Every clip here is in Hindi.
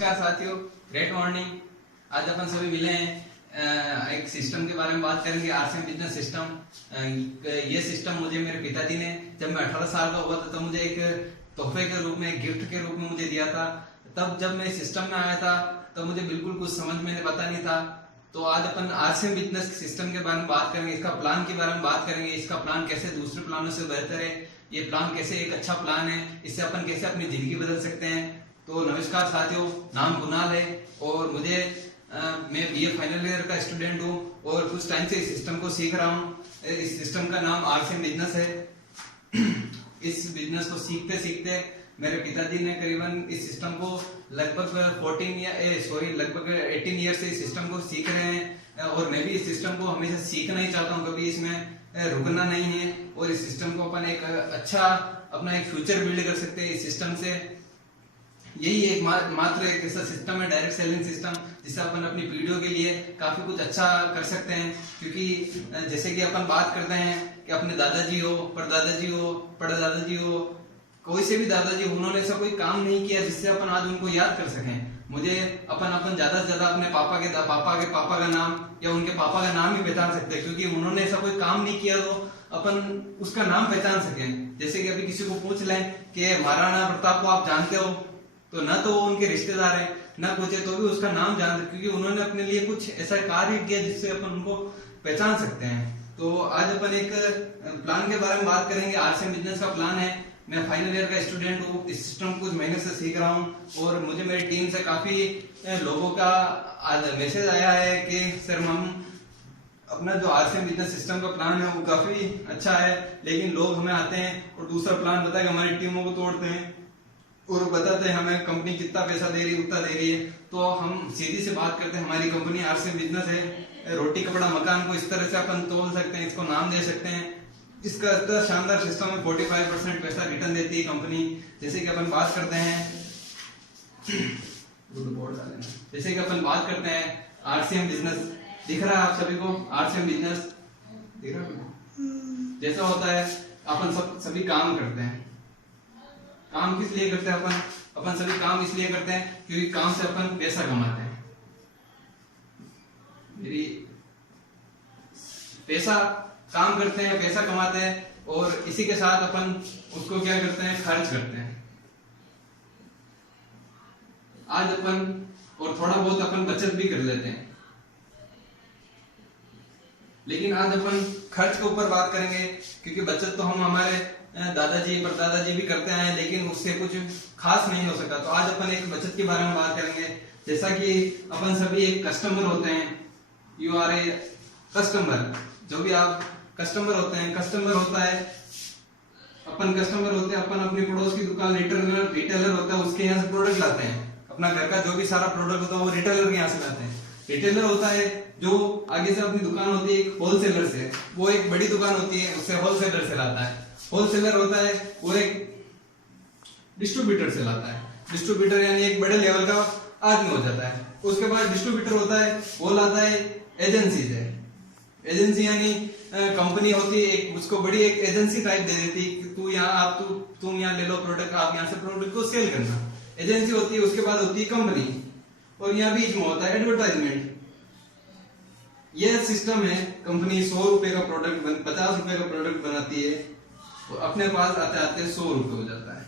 नमस्कार साथियों, ग्रेट मॉर्निंग। आज अपन सभी मिले हैं, एक सिस्टम के बारे में बात करेंगे, आरसीएम बिजनेस सिस्टम। ये सिस्टम मुझे मेरे पिताजी ने जब मैं 18 साल का हुआ था तो मुझे एक तोहफे के रूप में, गिफ्ट के रूप में मुझे दिया था। तब जब मैं सिस्टम में आया था तो मुझे बिल्कुल कुछ समझ में पता नहीं था। तो आज अपन आरसीएम बिजनेस सिस्टम के बारे में बात करेंगे, इसका प्लान के बारे में बात करेंगे, इसका प्लान कैसे दूसरे प्लानों से बेहतर है, ये प्लान कैसे एक अच्छा प्लान है, इससे अपन कैसे अपनी जिंदगी बदल सकते हैं। तो नमस्कार साथियों, नाम कुणाल है और मैं बीए फाइनल ईयर का स्टूडेंट हूँ और कुछ टाइम से इस सिस्टम को सीख रहा हूँ। इस सिस्टम का नाम आरसीएम बिजनेस है। इस बिजनेस को सीखते सीखते मेरे पिताजी ने करीबन इस सिस्टम को लगभग 18 ईयर से इस सिस्टम को सीख रहे हैं और मैं भी इस सिस्टम को हमेशा सीखना ही चाहता हूँ, कभी इसमें रुकना नहीं है। और इस सिस्टम को अपन एक अच्छा अपना एक फ्यूचर बिल्ड कर सकते हैं इस सिस्टम से। यही एक मात्र एक ऐसा सिस्टम है, डायरेक्ट सेलिंग सिस्टम, जिससे अपन अपनी पीढ़ियों के लिए काफी कुछ अच्छा कर सकते हैं। क्योंकि जैसे कि अपन बात करते हैं कि अपने दादाजी हो, परदादाजी हो, पड़दादाजी हो, कोई से भी दादाजी, उन्होंने ऐसा कोई काम नहीं किया जिससे अपन आज उनको याद कर सकें। मुझे अपन ज्यादा से ज्यादा अपने पापा के पापा का नाम या उनके पापा का नाम ही पहचान सकते हैं, क्योंकि उन्होंने ऐसा कोई काम नहीं किया तो अपन उसका नाम पहचान सकें। जैसे कि अभी किसी को पूछ लें कि महाराणा प्रताप को आप जानते हो, तो ना तो वो उनके रिश्तेदार हैं ना कुछ है, तो भी उसका नाम जानते, क्योंकि उन्होंने अपने लिए कुछ ऐसा कार्य किया जिससे अपन उनको पहचान सकते हैं। तो आज अपन एक प्लान के बारे में बात करेंगे। आरसीएम बिजनेस का प्लान है। मैं फाइनल ईयर का स्टूडेंट हूँ, इस सिस्टम कुछ महीने से सीख रहा हूँ और मुझे मेरी टीम से काफी लोगों का मैसेज आया है कि सर हम अपना जो आरसीएम बिजनेस सिस्टम का प्लान है वो काफी अच्छा है, लेकिन लोग हमें आते हैं और दूसरा प्लान बताए हमारी टीमों को तोड़ते हैं और बताते हैं हमें कंपनी कितना पैसा दे रही है, उतना दे रही है। तो हम सीधी से बात करते हैं, हमारी कंपनी आरसीएम बिजनेस है। रोटी कपड़ा मकान को इस तरह से अपन तोल सकते हैं, इसको नाम दे सकते हैं। इसका इतना शानदार सिस्टम है, 45% पैसा रिटर्न देती है कंपनी। जैसे कि अपन बात करते हैं जैसे कि अपन बात करते हैं आरसीएम बिजनेस, दिख रहा है आप सभी को? आरसीएम बिजनेस दिख रहा है? जैसा होता है अपन सभी काम करते हैं। काम किस लिए करते हैं अपन सभी काम इसलिए करते हैं क्योंकि काम से अपन पैसा कमाते हैं। पैसा काम करते हैं, पैसा कमाते हैं और इसी के साथ अपन उसको क्या करते हैं, खर्च करते हैं। आज अपन और थोड़ा बहुत अपन बचत भी कर लेते हैं, लेकिन आज अपन खर्च के ऊपर बात करेंगे, क्योंकि बचत तो हम हमारे दादाजी परदादाजी भी करते आए हैं, लेकिन उससे कुछ खास नहीं हो सका। तो आज अपन एक बचत के बारे में बात करेंगे। जैसा कि अपन सभी एक कस्टमर होते हैं, यू आर ए कस्टमर, जो भी आप कस्टमर होते हैं, कस्टमर होता है अपन कस्टमर होते हैं, अपन अपनी पड़ोस की दुकान रिटेलर होता है, उसके यहाँ से प्रोडक्ट लाते हैं। अपना घर का जो भी सारा प्रोडक्ट होता है वो रिटेलर के यहाँ से लाते हैं। रिटेलर होता है जो आगे से अपनी दुकान होती है एक होलसेलर से, वो एक बड़ी दुकान होती है उससे होलसेलर से लाता है। होलसेलर होता है वो एक डिस्ट्रीब्यूटर से लाता है। डिस्ट्रीब्यूटर यानी एक बड़े लेवल का आदमी हो जाता है। उसके बाद डिस्ट्रीब्यूटर होता है वो लाता है एजेंसी से। एजेंसी यानी कंपनी होती है एक, उसको बड़ी एक एजेंसी टाइप दे देती है, तुम यहाँ ले लो प्रोडक्ट, आप यहाँ से प्रोडक्ट को सेल करना। एजेंसी होती है। उसके बाद होती है कंपनी और यहाँ बीच में होता है एडवर्टाइजमेंट। यह सिस्टम है। कंपनी 100 रुपए का प्रोडक्ट 50 रुपए का प्रोडक्ट बनाती है तो अपने पास आते आते 100 रुपए हो जाता है।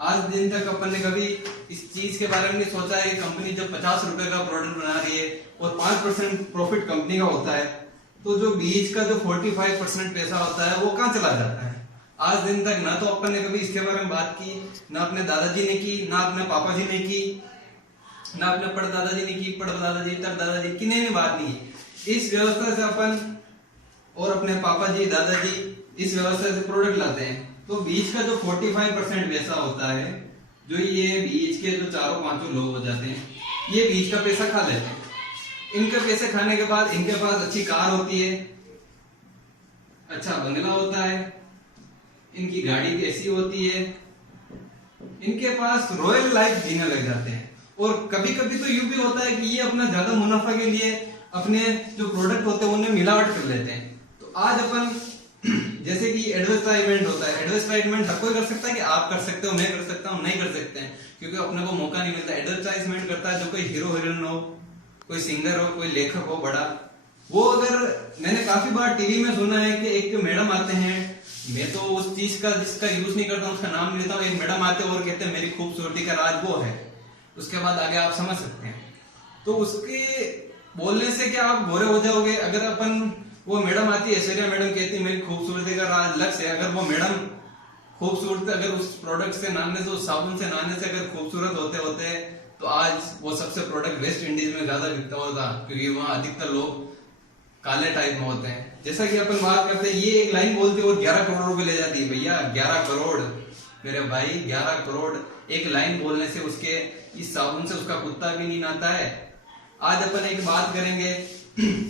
आज दिन तक अपन ने कभी इस चीज के बारे में नहीं सोचा है कि कंपनी जब 50 रुपए का प्रोडक्ट बना रही है और 5% प्रॉफिट कंपनी का होता है, तो जो बीच का जो 45% पैसा होता है वो कहाँ चला जाता है। आज दिन तक ना तो अपन ने कभी इसके बारे में बात की, ना अपने दादाजी ने की, ना अपने पापा जी ने की, ना अपने परदादाजी ने की, परदादाजी तरदादाजी की ने बात नहीं की। इस व्यवस्था से अपन और अपने पापा जी दादाजी इस व्यवस्था से प्रोडक्ट लाते हैं। तो बीच का जो 45% पैसा होता है, जो ये बीच के जो 4-5 लोग हो जाते हैं, ये बीच का पैसा खा लेते हैं। इनके पैसे खाने के बाद इनके पास अच्छी कार होती है, अच्छा बंगला होता है, इनकी गाड़ी भी ऐसी होती है, इनके पास रॉयल लाइफ जीने लग जाते हैं। और कभी कभी तो यूं भी होता है कि ये अपना ज्यादा मुनाफा के लिए अपने जो प्रोडक्ट होते हैं उनमें मिलावट कर लेते हैं। तो आज अपन जैसे कि एडवर्टाइजमेंट होता है, एडवर्टाइजमेंट हर कोई कर सकता है कि आप कर सकते हो, मैं कर सकता हूँ, नहीं कर सकते हैं, क्योंकि अपने को मौका नहीं मिलता। एडवर्टाइजमेंट करता है जो कोई हीरो हीरोइन हो, कोई सिंगर हो, कोई लेखक हो बड़ा, वो अगर मैंने काफी बार टीवी में सुना है कि एक मैडम आते हैं, मैं तो उस चीज का जिसका यूज नहीं करता हूँ उसका नाम नहीं लेता हूँ, एक मैडम आते हैं और कहते हैं मेरी खूबसूरती का राज वो है, उसके बाद आगे आप समझ सकते हैं। तो उसके बोलने से क्या आप गोरे हो जाओगे? अगर अपन वो मैडम आती है, ऐश्वर्या मैडम कहती है मेरी खूबसूरती का राज लक्ष्य है, अगर वो मैडम खूबसूरत, अगर उस प्रोडक्ट से नहाने से, उस साबुन से नहाने से अगर खूबसूरत होते होते तो आज वो सबसे प्रोडक्ट वेस्ट इंडीज में ज्यादा बिकता होता, क्योंकि वहां अधिकतर लोग काले टाइप में होते हैं। जैसा कि अपन बात करते हैं, ये एक लाइन बोलती है और 11 करोड़ रुपए ले जाती है। भैया 11 करोड़, मेरे भाई 11 करोड़ एक लाइन बोलने से, उसके इस साबुन से उसका कुत्ता भी नहीं नहाता है। आज अपन एक बात करेंगे,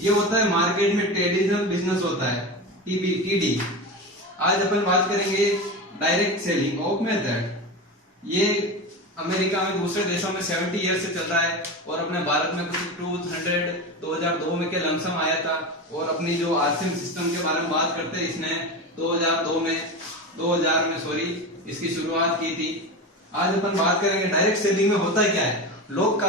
ये होता है मार्केट में ट्रेडिशनल बिजनेस होता है, टीडी। आज अपन बात करेंगे डायरेक्ट सेलिंग ऑफ मेथड। ये अमेरिका में, दूसरे देशों में 70 ईयर से चल रहा है, और अपने भारत में कुछ 2002 में के लमसम आया था। और अपनी जो आरसीएम सिस्टम के बारे में बात करते हैं, इसने 2000 में इसकी शुरुआत की थी। आज अपन बात करेंगे डायरेक्ट सेलिंग में होता है क्या है। लोग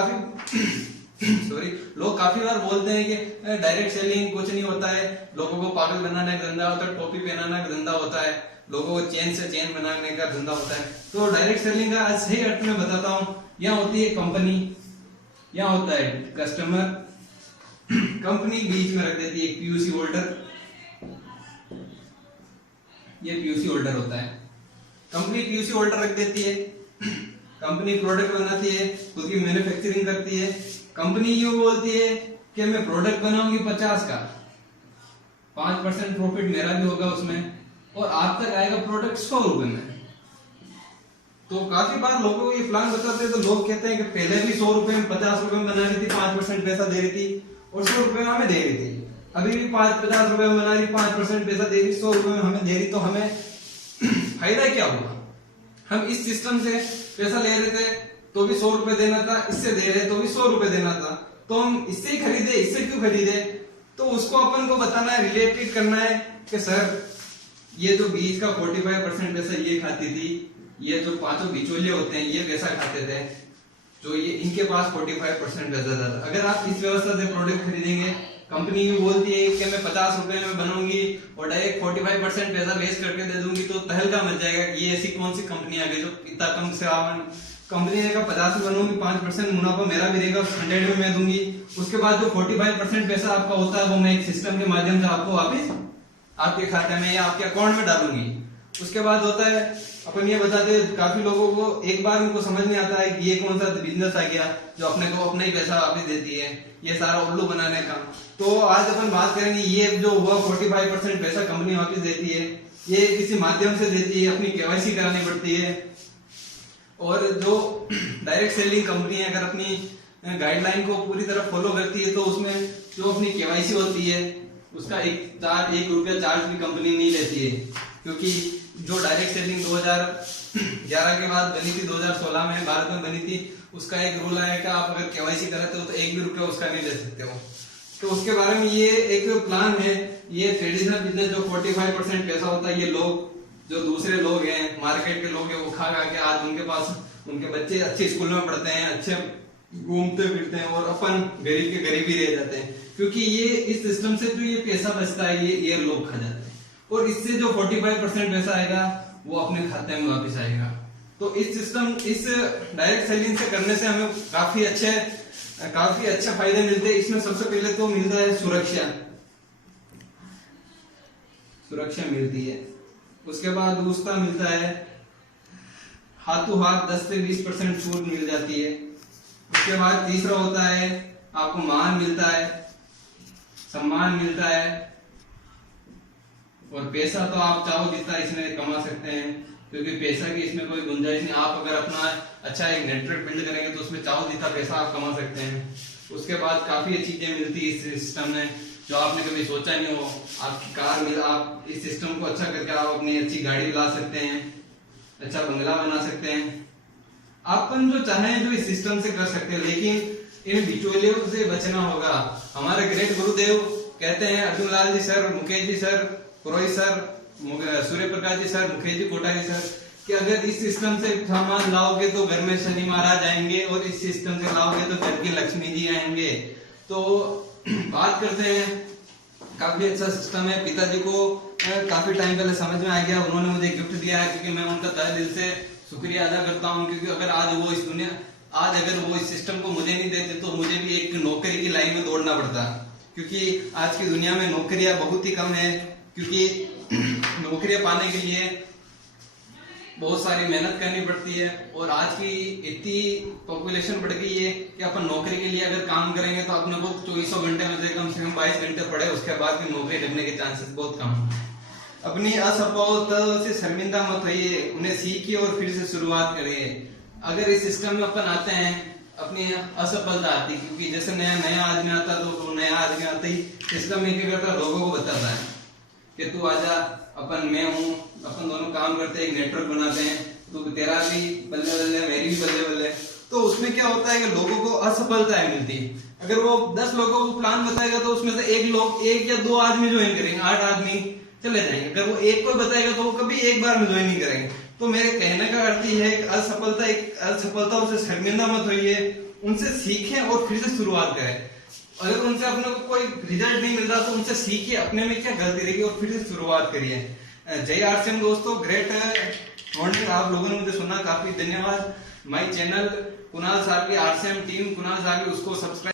काफी बार बोलते हैं कि डायरेक्ट सेलिंग कुछ नहीं होता है, लोगों को पागल बनाने का धंधा होता है, टोपी पहनाने का धंधा होता है, लोगों को चेन से चेन बनाने का धंधा होता है। तो डायरेक्ट सेलिंग का सही अर्थ में बताता हूँ। यहाँ होती है कंपनी, यहाँ होता है कस्टमर, कंपनी बीच में रख देती है एक पीयूसी होल्डर, ये पीयूसी होल्डर होता है। कंपनी पीयूसी होल्डर रख देती है, कंपनी प्रोडक्ट बनाती है, खुद की मैन्युफैक्चरिंग करती है। कंपनी यूं बोलती है कि मैं प्रोडक्ट बनाऊंगी 50 का, 5% प्रॉफिट मेरा भी होगा उसमें, और आप तक आएगा प्रोडक्ट 100 रुपए में। तो काफी बार लोगों को ये प्लान बताते हैं तो लोग कहते हैं कि पहले भी 100 रुपए में, 50 रुपए में बना रही थी, 5% पैसा दे रही थी, और 100 रुपए में हमें दे रही थी। अभी भी 50 रुपए में बना रही, 5% पैसा दे रही, 100 रुपए में हमें दे रही, तो हमें फायदा क्या हुआ? हम इस सिस्टम से पैसा ले रहे थे तो भी 100 रुपए देना था, इससे दे रहे तो भी 100 रुपए देना था, तो हम इससे ही खरीदे, इससे क्यों खरीदे? तो उसको अपन को बताना है, रिलेटेड करना है कि सर ये जो बीच का 45% पैसा ये खाती थी, ये जो 5 बिचौलिए होते हैं ये पैसा खाते थे, जो ये इनके पास 45% पैसा था। अगर आप इस व्यवस्था से प्रोडक्ट खरीदेंगे, कंपनी भी बोलती है कि मैं 50 रुपए में बनाऊंगी और डायरेक्ट 45% पैसा वेस्ट करके दे दूंगी, तो तहलका मच जाएगा कि ये ऐसी कौन सी कंपनी आ गई जो इतना कम से कंपनी ने कहा 50 में बनूंगी, 5% मुनाफा मेरा भी रहेगा, 100 में मैं दूंगी। उसके बाद जो 45% पैसा आपका होता है वो मैं एक सिस्टम के माध्यम से आपको वापस आपके खाते में या आपके अकाउंट में डालूंगी। उसके बाद होता है, अपन ये बताते हैं, काफी लोगों को एक बार उनको समझ नहीं आता है कि ये कौन सा बिजनेस आ गया जो अपने को अपना ही पैसा वापस देती है, ये सारा उल्लू बनाने का। तो आज अपन बात करेंगे, ये जो हुआ 45% पैसा कंपनी वापस देती है, ये किसी माध्यम से देती है, अपनी केवाईसी करानी पड़ती है। और जो डायरेक्ट सेलिंग कंपनी है अगर अपनी गाइडलाइन को पूरी तरह फॉलो करती है तो उसमें जो अपनी केवाईसी होती है उसका 1 रुपया चार्ज भी कंपनी नहीं लेती है, क्योंकि जो डायरेक्ट सेलिंग 2011 के बाद बनी थी, 2016 में भारत में बनी थी, उसका एक रूल है कि आप अगर केवाईसी कराते हो तो 1 भी रुपया उसका नहीं ले सकते हो। तो उसके बारे में ये एक प्लान है। ये ट्रेडिशनल बिजनेस जो 45% पैसा होता है, ये लोग जो दूसरे लोग हैं, मार्केट के लोग हैं, वो खा के आज उनके पास उनके बच्चे अच्छे स्कूल में पढ़ते हैं, अच्छे घूमते फिरते हैं, और अपन गरीब के गरीब ही रह जाते हैं, क्योंकि ये इस सिस्टम से जो ये पैसा बचता है ये लोग खा जाते हैं, और इससे जो 45% पैसा आएगा वो अपने खाते में वापस आएगा। तो इस सिस्टम, इस डायरेक्ट सेलिंग से करने से हमें काफी अच्छे फायदे मिलते हैं। इसमें सबसे पहले तो मिलता है सुरक्षा मिलती है। उसके बाद दूसरा मिलता है हाथों हाथ 10 से 20% छूट मिल जाती है। उसके बाद तीसरा होता है आपको मान मिलता है, सम्मान मिलता है, और पैसा तो आप चाहो जितना इसमें कमा सकते हैं, क्योंकि पैसा की इसमें कोई गुंजाइश नहीं। आप अगर अपना अच्छा एक नेटवर्क बिल्ड करेंगे तो उसमें चाहो जितना पैसा आप कमा सकते हैं। उसके बाद काफी अच्छी चीजें मिलती है इस सिस्टम में जो आपने कभी सोचा नहीं हो। आपकी कार मिल, आप इस सिस्टम को अच्छा करके आप अपनी अच्छी गाड़ी ला सकते हैं, अच्छा बंगला बना सकते हैं, अपन जो चाहें जो इस सिस्टम से कर सकते हैं, लेकिन इन बिचौलियों से बचना होगा। हमारे ग्रेट गुरुदेव कहते हैं, अर्जुन लाल जी सर, मुकेश जी सर, पुरोहित sir, Surya Prakash ji sir, Mukesh ji Kothari sir, कि अगर इस सिस्टम से सामान लाओगे तो घर में शनि महाराज आएंगे और इस सिस्टम से लाओगे तो घर की लक्ष्मी जी आएंगे। तो बात करते हैं, काफी अच्छा सिस्टम है। पिताजी को काफी टाइम पहले समझ में आ गया, उन्होंने मुझे गिफ्ट दिया है, क्योंकि मैं उनका तहे दिल से शुक्रिया अदा करता हूँ। क्योंकि अगर आज वो इस सिस्टम को मुझे नहीं देते तो मुझे भी एक नौकरी की लाइन में दौड़ना पड़ता, क्योंकि आज की दुनिया में नौकरियां बहुत ही कम है। क्योंकि नौकरियां पाने के लिए बहुत सारी मेहनत करनी पड़ती है, और आज की इतनी पॉपुलेशन बढ़ गई है कि अपन नौकरी के लिए अगर काम करेंगे तो अपने को 2400 घंटे में से कम 22 घंटे पड़े, उसके बाद भी नौकरी लगने के चांसेस बहुत कम है। अपनी असफलता से शर्मिंदा मत होइए, उन्हें सीखिए और फिर से शुरुआत करिए। अगर इस सिस्टम में अपन आते हैं, अपनी असफलता आती, क्योंकि जैसे नया आदमी आता तो नया आदमी आता ही सिस्टम में क्या करता, लोगों को बताता है कि तू आजा, अपन मैं हूँ, अपन दोनों काम करते हैं, एक नेटवर्क बनाते हैं, तो तेरा भी बल्ले बल्ले, मेरी भी बल्ले बल्ले। तो उसमें क्या होता है कि लोगों को असफलताएं मिलती है। अगर वो 10 लोगों को प्लान बताएगा तो उसमें से एक या 2 आदमी ज्वाइन करेंगे, 8 आदमी चले जाएंगे। अगर वो एक को बताएगा तो वो कभी एक बार में ज्वाइन नहीं करेंगे। तो मेरे कहने का अर्थ ये है कि असफलताओं से शर्मिंदा मत होइए, उनसे सीखें और फिर से शुरुआत करें। अगर उनसे अपने को कोई रिजल्ट नहीं मिल रहा तो उनसे सीखिए, अपने में क्या गलती रही और फिर से शुरुआत करिए। जय आरसीएम दोस्तों, ग्रेट मॉर्निंग। आप लोगों ने मुझे सुना, काफी धन्यवाद। My channel Kunal Sarki, RCM team Kunal Sarki, उसको सब्सक्राइब